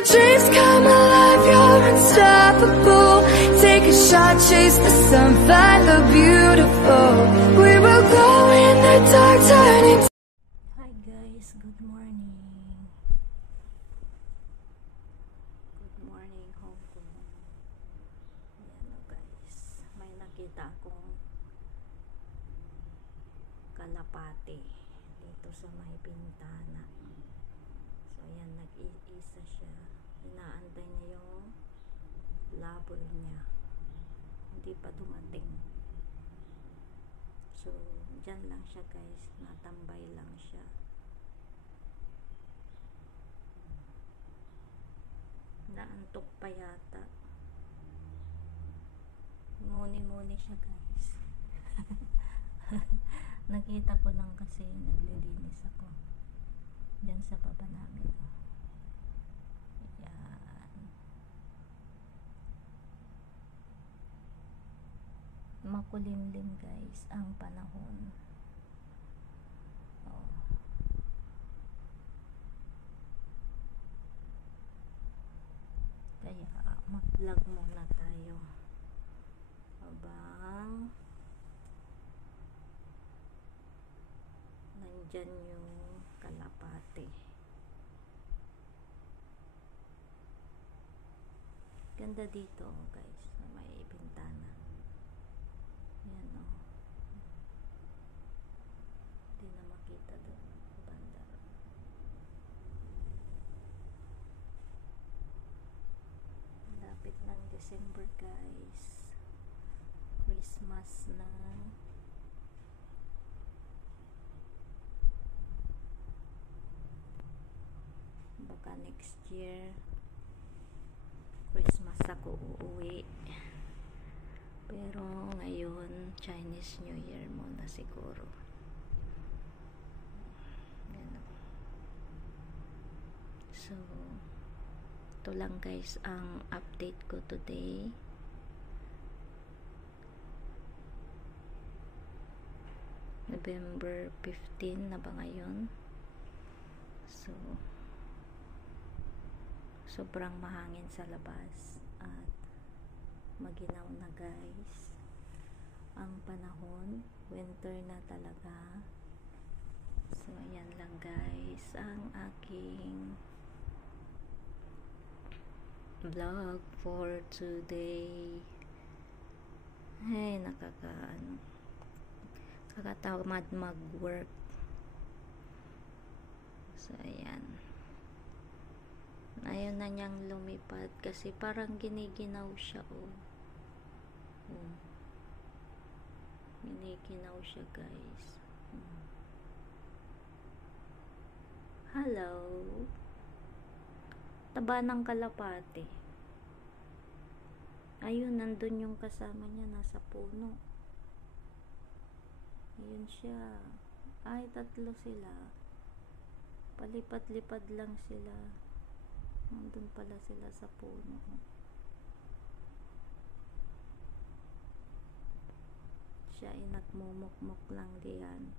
your dreams come alive, you're unstoppable. Take a shot, chase the sun, find the beautiful. We will go in the dark, turning. Hi guys, good morning. Good morning Hong Kong. Ayan o guys, may nakita akong kalapate dito sa may bintana. So ayan, nag-iisa siya. Inaantay niya yung lover niya. Hindi pa dumating. So dyan lang siya guys, natambay lang siya. Naantok pa yata. Muni-muni siya guys. Nakita ko lang kasi naglilinis ako dyan sa baba namin. Ayan. Makulimlim guys ang panahon. Oh. Kaya mag-vlog muna tayo habang nandyan yung kalapate. Ganda dito guys, na may bintana. Yan o. Hindi na makita doon banda. Lapit ng December guys, Christmas na. Baka next year Christmas ako uuwi, pero ngayon Chinese New Year muna siguro. Ganun. So ito lang guys ang update ko today. November 15 na ba ngayon? So sobrang mahangin sa labas at maginaw na guys ang panahon, winter na talaga. So ayan lang guys ang aking vlog for today. Hey, nakakatamad mag-work. So ayan, ayaw na niyang lumipad kasi parang giniginaw siya. Giniginaw siya guys. Hello, taba ng kalapate. Ayun, nandun yung kasama niya, nasa puno. Ayun siya. Ay, tatlo sila. Palipad-lipad lang sila. Nandun pala sila sa puno. Siya ay nagmumukmuk lang diyan.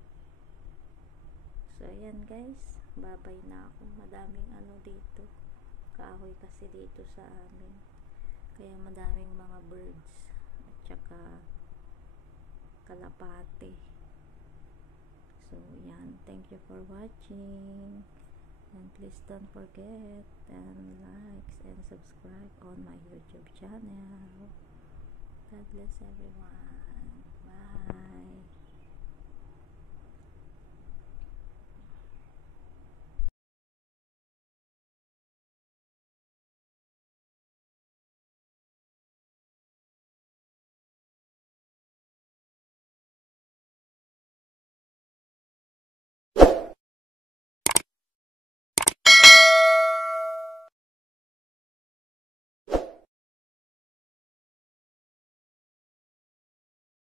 So ayan guys, babay na ako. Madaming ano dito, kahoy kasi dito sa amin, kaya madaming mga birds at saka kalapate. So yan, thank you for watching. And please don't forget and likes and subscribe on my YouTube channel. God bless everyone. Bye.